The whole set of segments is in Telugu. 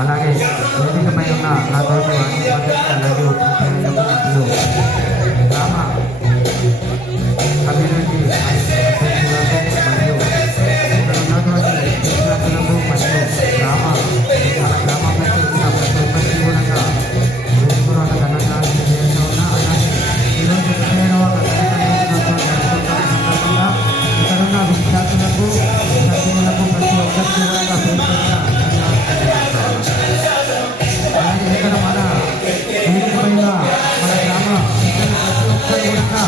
అలాగే వేదికపై ఉన్న నా తోటి అలాగే మరియు గ్రామ కమ్యూనిటీ మరియు ఇక్కడ ఉన్నటువంటి విద్యార్థులకు మరియు గ్రామంలో చేసిన ప్రతి ఒక్కరికి కూడా ఘనంగా చేస్తూ ఉన్నా. అలాగే ఈరోజు 17వ సందర్భంగా ఇక్కడున్న విద్యార్థులకు సభ్యులకు ప్రతి ఒక్కరికి కూడా అలాగే ఇక్కడ మన వేదికపైన మన గ్రామ ప్రతి ఒక్కరు కూడా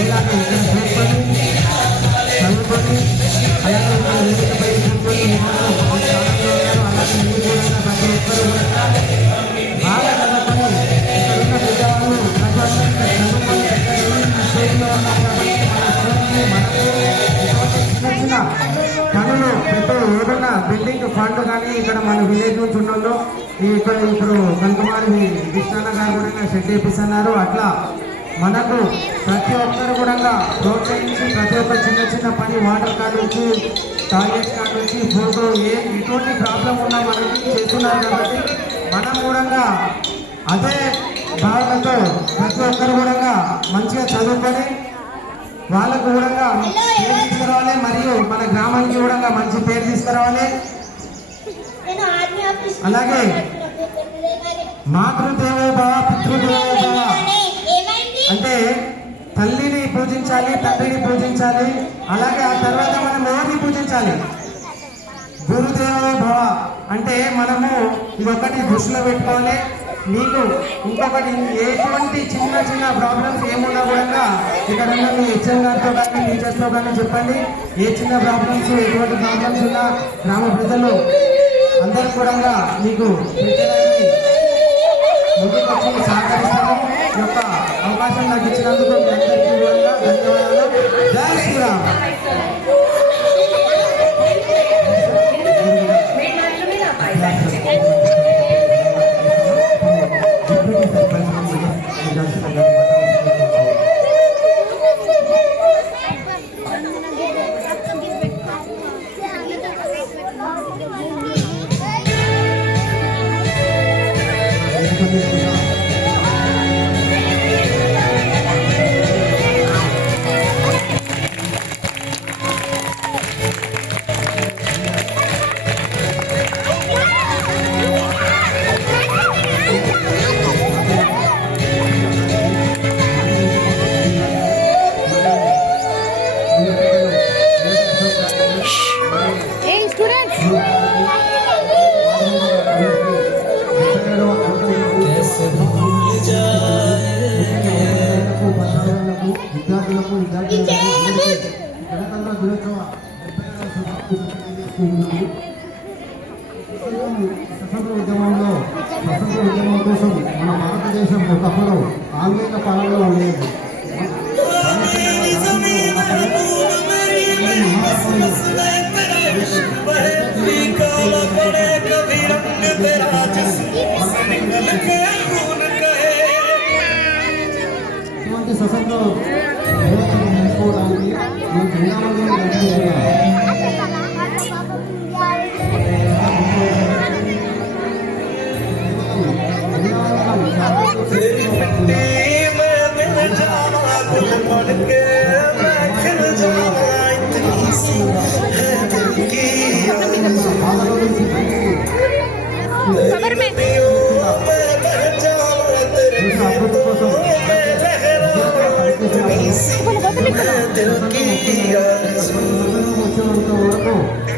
ఇలాంటి ఇక్కడ చూసుకొని చదువుకొని అలాగే ఇక్కడ వేదికపై కూర్చొని అలాగే మీరు కూడా ప్రతి ఒక్కరు కూడా బాగా చదువుకొని ఇక్కడున్న పెద్దవాళ్ళు ప్రజలందరికీ చదువుకొని స్టేజ్లో చిన్న పనులు పెద్దలు ఏదన్నా బిల్డింగ్ ఫండ్ కానీ ఇక్కడ మన విలేజ్ నుంచి ఉండడంలో ఇక్కడ ఇప్పుడు కనుకుమారి కృష్ణన్న గారు కూడా షెడ్ వేపిస్తున్నారు. అట్లా మనకు ప్రతి ఒక్కరు కూడా ప్రోత్సహించి ప్రతి ఒక్క చిన్న చిన్న పని వాటర్ కాడ నుంచి టాయిలెట్ కాడ నుంచి ఫోటో ఎటువంటి ప్రాబ్లం ఉన్నా మనకి చేస్తున్నారు. కాబట్టి మనం కూడా అదే భావనతో ప్రతి ఒక్కరు కూడా మంచిగా చదువుకొని వాళ్ళకు కూడా పేరు తీసుకురావాలి మరియు మన గ్రామానికి కూడా మంచి పేరు తీసుకురావాలి. అలాగే మాతృదేవో భవ పితృదేవో భవ అంటే తల్లిని పూజించాలి, తండ్రిని పూజించాలి. అలాగే ఆ తర్వాత మనం ఎవరిని పూజించాలి? గురుదేవో భవ అంటే మనము ఇదొకటి దృష్టిలో పెట్టుకోవాలి. మీకు ఇంకొకటి ఎటువంటి చిన్న చిన్న ప్రాబ్లమ్స్ ఏమున్నా కూడా ఇక్కడ ఉన్న మీ హెచ్ఎం గారితో కానీ టీచర్స్తో కానీ చెప్పండి. ఏ చిన్న ప్రాబ్లమ్స్ ఎటువంటి ప్రాబ్లమ్స్ ఉన్నా గ్రామ ప్రజలు అందరూ కూడా మీకు ముందుకొచ్చి సహకరిస్తారు. ఈ యొక్క అవకాశం నాకు ఇచ్చినందుకు మీ అందరికీ కూడా ధన్యవాదాలు. జై శ్రీరామ్. స్వతంత్ర ఉద్యమం కోసం మన భారతదేశం ఒకప్పుడు ఆంగ్లేయ పాలనలో ఉండేది. ఇటువంటి స్వతంత్ర నేర్చుకోవడానికి మన తెలంగాణలో వచ్చేంత వరకు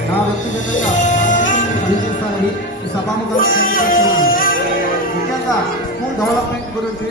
నా వ్యక్తిగతంగా పనిచేస్తానని ఈ సభాముఖంగా ముఖ్యంగా స్కూల్ డెవలప్మెంట్ గురించి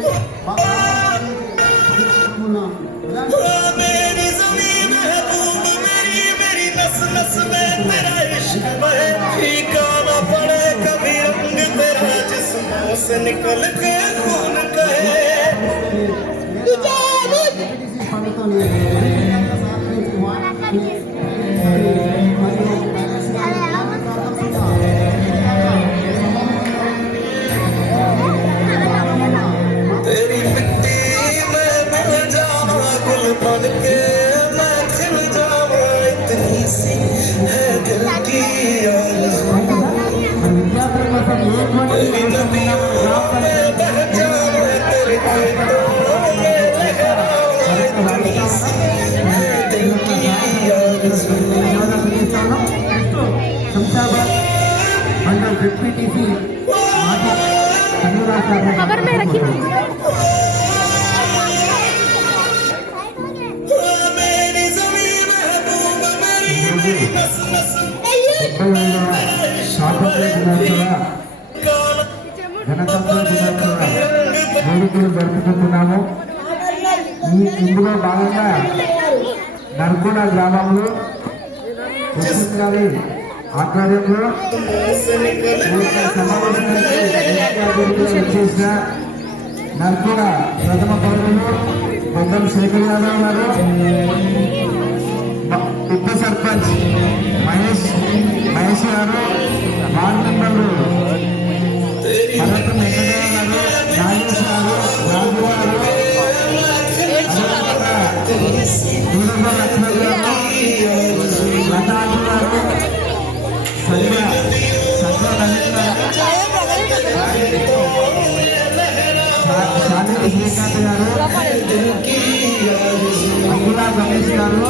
శంషాబాద్ మండల్ డిప్యూటీసీ మాజీ खबर में रखी हुई స్వాతంత్ర దినోత్సవ గణతంత్ర దినోత్సవ వేడుకలు జరుపుకుంటున్నాము. ఇందులో భాగంగా నల్గొండ గ్రామంలో గారి ఆధ్వర్యంలో వచ్చేసిన నల్గొండ ప్రథమ పౌరులు బొద్దం శేఖర్ యాదవ్ గారు, ఉప సర్పంచ్ మహేష్ గారు, వార్డు మెంబర్లు భరతం వెంకటయ్య గారు, నాగేష్ గారు, రాజు గారు, దూరంలో లక్ష్మణ్ గారు, లతాజు గారు, సంధ్య లలిత్ గారు, శాలిని శ్రీకాంత్ గారు, అంగుళా గణేష్ గారు,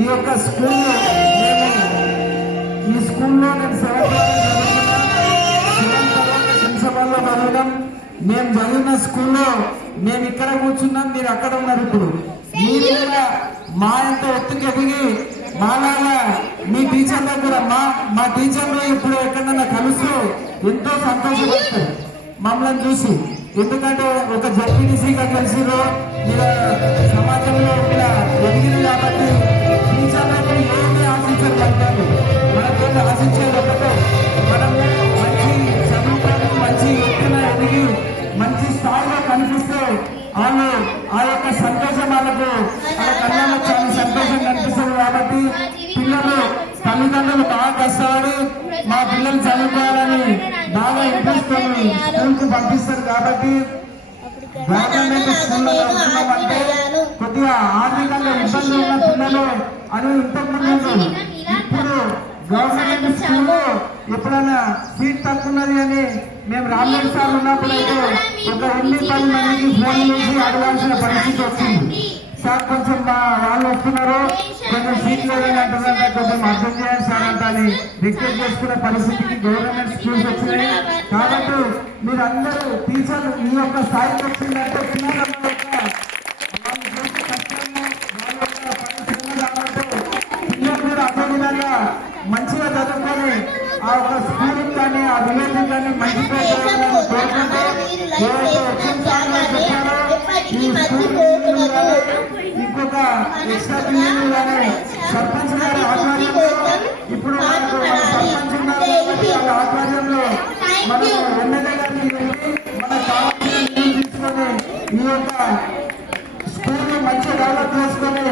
ఈ యొక్క స్కూల్లో నేను శంషాబాద్లో చదవడం, మేము చదివిన స్కూల్లో మేము ఇక్కడ కూర్చున్నాం, మీరు అక్కడ ఉన్నారు. ఇప్పుడు మీరు కూడా మా ఎంత ఒత్తికి ఎదిగి మాలాగా మీ టీచర్లు కూడా మా టీచర్లు ఇప్పుడు ఎక్కడన్నా కలుస్తూ ఎంతో సంతోషపడతారు మమ్మల్ని చూసి. ఎందుకంటే ఒక జడ్పీటీసీగా కలిసిరో ఇలా సమాజంలో ఇలా ఎదిగింది కాబట్టి టీచర్లకు ఏమి ఆశించారు పడతారు. మనకేమి ఆశించేది ఒకటే, మనము మంచి చదువుకొని మంచి ఎత్తున ఎదిగి మంచి స్థాయిలో కనిపిస్తే వాళ్ళు ఆ యొక్క సంతోషం వాళ్ళకు ఆ కళ్ళలో చాలా సంతోషం కనిపిస్తుంది. కాబట్టి పిల్లలు తల్లిదండ్రులు బాగా కష్టపడి మా పిల్లలు చదువుకోవాలని బాగా ఇంట్రెస్ట్ స్కూల్ కు పంపిస్తారు. కాబట్టి గవర్నమెంట్ స్కూల్లో చదువుతున్నామంటే కొద్దిగా ఆర్థికంగా ఇబ్బంది ఉన్న పిల్లలు అని ఇంతకుముందు, ఇప్పుడు గవర్నమెంట్ స్కూల్లో ఎప్పుడైనా సీట్ తక్కువ ఉన్నది అని మేము రామేశ్వర సార్ ఉన్నప్పుడు అయితే ఒక 8-10 మందికి ఫోన్ చేసి అడగాల్సిన పరిస్థితి వచ్చింది. సార్ కొంచెం మా వాళ్ళు వస్తున్నారు, కొంచెం సీట్లు లేదని అంటున్నారంటే కొంచెం అర్థం చేయాలి సార్ అంట అని రిక్వెస్ట్ చేసుకునే పరిస్థితికి గవర్నమెంట్ స్కూల్స్ వచ్చినాయి. కాబట్టి మీరందరూ టీచర్లు ఈ యొక్క స్థాయికి వచ్చిందంటే పిల్లల యొక్క వాళ్ళు చేసే కష్టము వాళ్ళ యొక్క పరిశ్రమ కాబట్టి పిల్లలు కూడా అదే విధంగా మంచిగా చదువుకొని ఆ ఒక స్కూల్ కానీ ఆ విలేజ్ కానీ మంచి పేరు కోరుకుంటూ చెప్పారో ఈ స్కూల్ ఇంకొక ఎక్స్ట్రా బిల్డింగ్ కానీ సర్పంచ్ గారి ఆధ్వర్యంలో ఇప్పుడు మనకు సర్పంచ్ ఉన్నారు కాబట్టి వాళ్ళ ఆధ్వర్యంలో మనం ఎమ్మెల్యే గారికి వెళ్ళి మనకు కావాల్సిన తీసుకొని ఈ యొక్క స్కూల్ మంచిగా డెవలప్ చేసుకొని